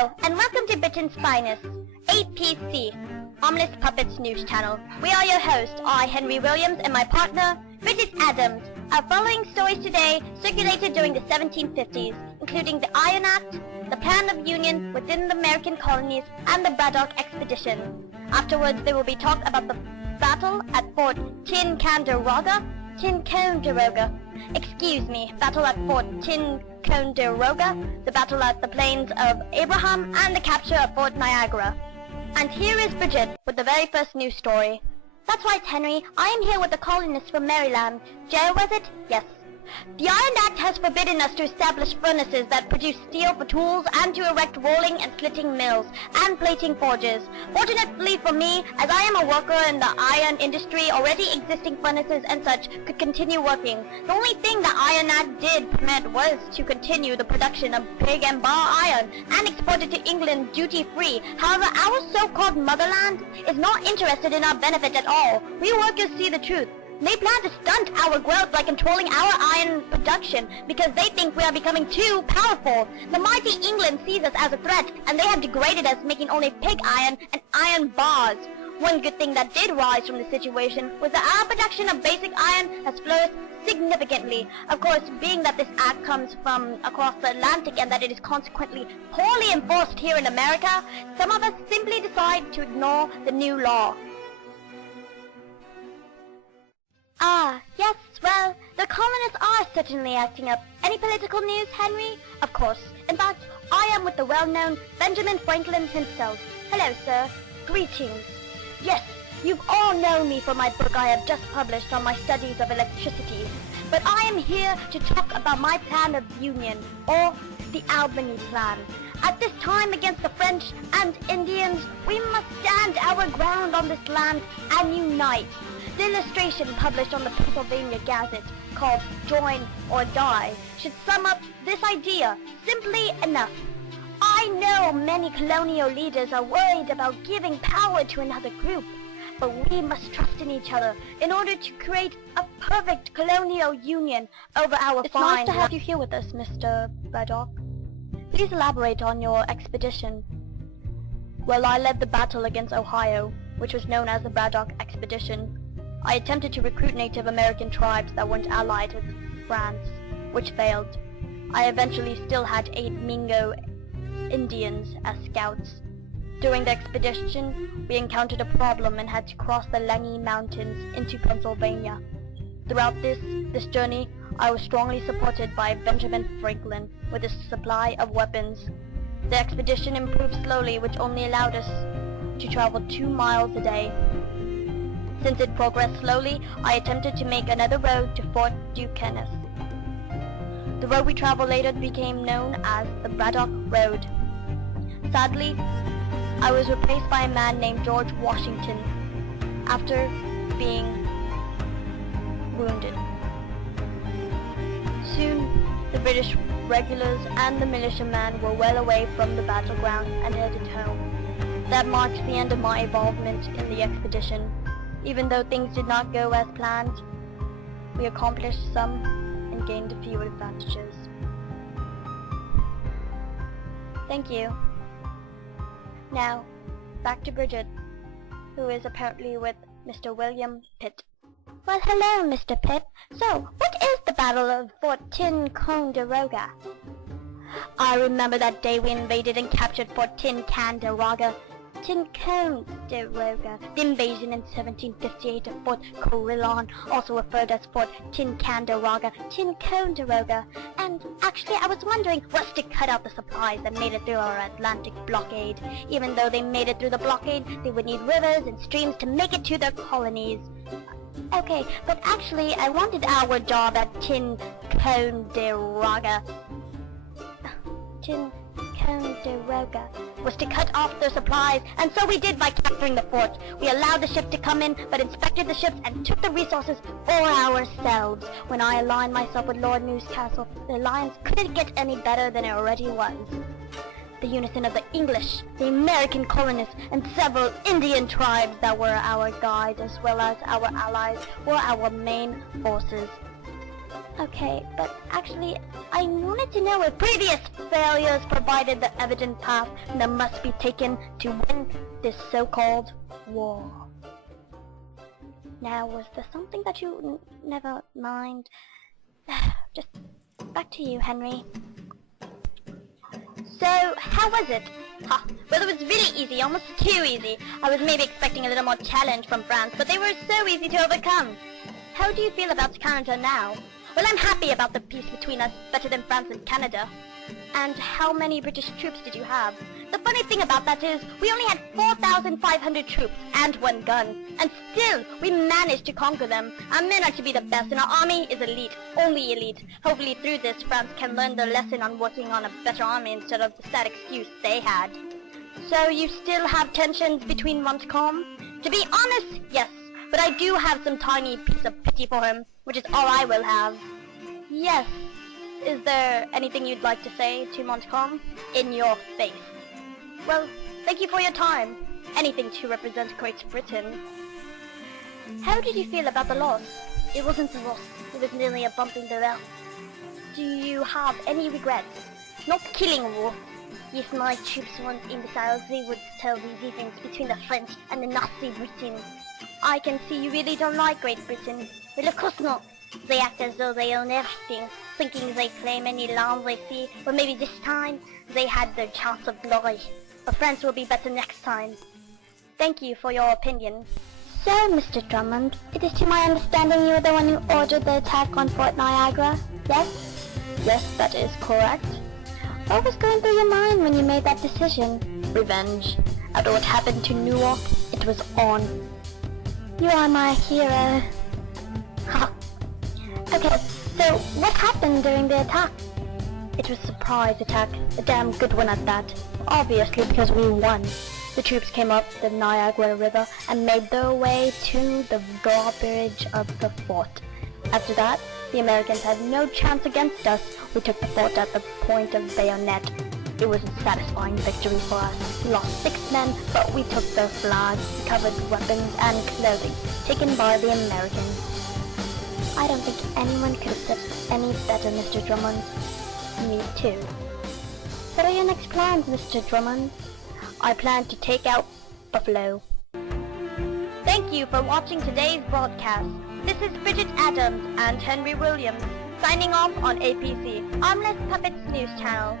Hello, and welcome to Britain's finest, APC, Ominous Puppets News Channel. We are your hosts, I, Henry Williams, and my partner, Bridget Adams. Our following stories today circulated during the 1750s, including the Iron Act, the Plan of Union within the American colonies, and the Braddock Expedition. Afterwards, there will be talk about the battle at Fort Ticonderoga, battle at Fort Ticonderoga, the battle at the Plains of Abraham, and the capture of Fort Niagara. And here is Bridget with the very first news story. That's right, Henry. I am here with the colonists from Maryland. Joe, was it? Yes. The Iron Act has forbidden us to establish furnaces that produce steel for tools and to erect rolling and slitting mills and plating forges. Fortunately for me, as I am a worker in the iron industry, already existing furnaces and such could continue working. The only thing the Iron Act did permit was to continue the production of pig and bar iron and export it to England duty-free. However, our so-called motherland is not interested in our benefit at all. We workers see the truth. They plan to stunt our growth by controlling our iron production because they think we are becoming too powerful. The mighty England sees us as a threat, and they have degraded us, making only pig iron and iron bars. One good thing that did rise from the situation was that our production of basic iron has flourished significantly. Of course, being that this act comes from across the Atlantic and that it is consequently poorly enforced here in America, some of us simply decide to ignore the new law. Ah, yes, well, the colonists are certainly acting up. Any political news, Henry? Of course. In fact, I am with the well-known Benjamin Franklin himself. Hello, sir. Greetings. Yes, you've all known me for my book I have just published on my studies of electricity. But I am here to talk about my plan of union, or the Albany Plan. At this time against the French and Indians, we must stand our ground on this land and unite. The illustration published on the Pennsylvania Gazette, called Join or Die, should sum up this idea simply enough. I know many colonial leaders are worried about giving power to another group, but we must trust in each other in order to create a perfect colonial union over our It's fine... nice to have you here with us, Mr. Braddock. Please elaborate on your expedition. Well, I led the battle against Ohio, which was known as the Braddock Expedition. I attempted to recruit Native American tribes that weren't allied with France, which failed. I eventually still had 8 Mingo Indians as scouts. During the expedition, we encountered a problem and had to cross the Lenny Mountains into Pennsylvania. Throughout this journey, I was strongly supported by Benjamin Franklin with his supply of weapons. The expedition improved slowly, which only allowed us to travel 2 miles a day. Since it progressed slowly, I attempted to make another road to Fort Duquesne. The road we traveled later became known as the Braddock Road. Sadly, I was replaced by a man named George Washington after being wounded. Soon, the British regulars and the militiamen were well away from the battleground and headed home. That marked the end of my involvement in the expedition. Even though things did not go as planned, we accomplished some and gained a few advantages. Thank you. Now, back to Bridget, who is apparently with Mr. William Pitt. Well, hello, Mr. Pitt. So, what is the Battle of Fort Ticonderoga? I remember that day we invaded and captured Fort Ticonderoga. Ticonderoga. The invasion in 1758 of Fort Carillon, also referred as Fort Ticonderoga. Ticonderoga. And actually, I was wondering, was to cut out the supplies that made it through our Atlantic blockade. Even though they made it through the blockade, they would need rivers and streams to make it to their colonies. Okay, but actually, I wanted Our job at Ticonderoga Ticonderoga was to cut off their supplies, and so we did by capturing the fort. We allowed the ship to come in, but inspected the ships and took the resources for ourselves. When I aligned myself with Lord Newcastle, the alliance couldn't get any better than it already was. The unison of the English, the American colonists, and several Indian tribes that were our guides as well as our allies were our main forces. Okay, but actually, I wanted to know if previous failures provided the evident path that must be taken to win this so-called war. Now, was there something that you never mind? Just back to you, Henry. So, how was it? Well, it was really easy, almost too easy. I was maybe expecting a little more challenge from France, but they were so easy to overcome. How do you feel about Canada now? Well, I'm happy about the peace between us, better than France and Canada. And how many British troops did you have? The funny thing about that is, we only had 4,500 troops and 1 gun. And still, we managed to conquer them. Our men are to be the best, and our army is elite, only elite. Hopefully through this, France can learn their lesson on working on a better army instead of the sad excuse they had. So you still have tensions between Montcalm? To be honest, yes. But I do have some tiny piece of pity for him, which is all I will have. Yes. Is there anything you'd like to say to Montcalm? In your face. Well, thank you for your time. Anything to represent Great Britain. How did you feel about the loss? It wasn't a loss. It was merely a bump in the road. Do you have any regrets? Not killing a war. If my troops weren't imbeciles, they would tell the difference between the French and the Nazi Britain. I can see you really don't like Great Britain. Well, of course not. They act as though they own everything, thinking they claim any land they see, but maybe this time they had their chance of glory. But France will be better next time. Thank you for your opinion. So, Mr. Drummond, it is to my understanding you were the one who ordered the attack on Fort Niagara, yes? Yes, that is correct. What was going through your mind when you made that decision? Revenge. After what happened to Newark, it was on. You are my hero. Ha! Okay, so what happened during the attack? It was a surprise attack, a damn good one at that. Obviously because we won. The troops came up the Niagara River and made their way to the drawbridge of the fort. After that, the Americans had no chance against us. We took the fort at the point of bayonet. It was a satisfying victory for us. We lost 6 men, but we took their flags, recovered weapons and clothing taken by the Americans. I don't think anyone could have said any better, Mr. Drummond. Me too. What are your next plans, Mr. Drummond? I plan to take out Buffalo. Thank you for watching today's broadcast. This is Bridget Adams and Henry Williams, signing off on APC, Armless Puppets News Channel.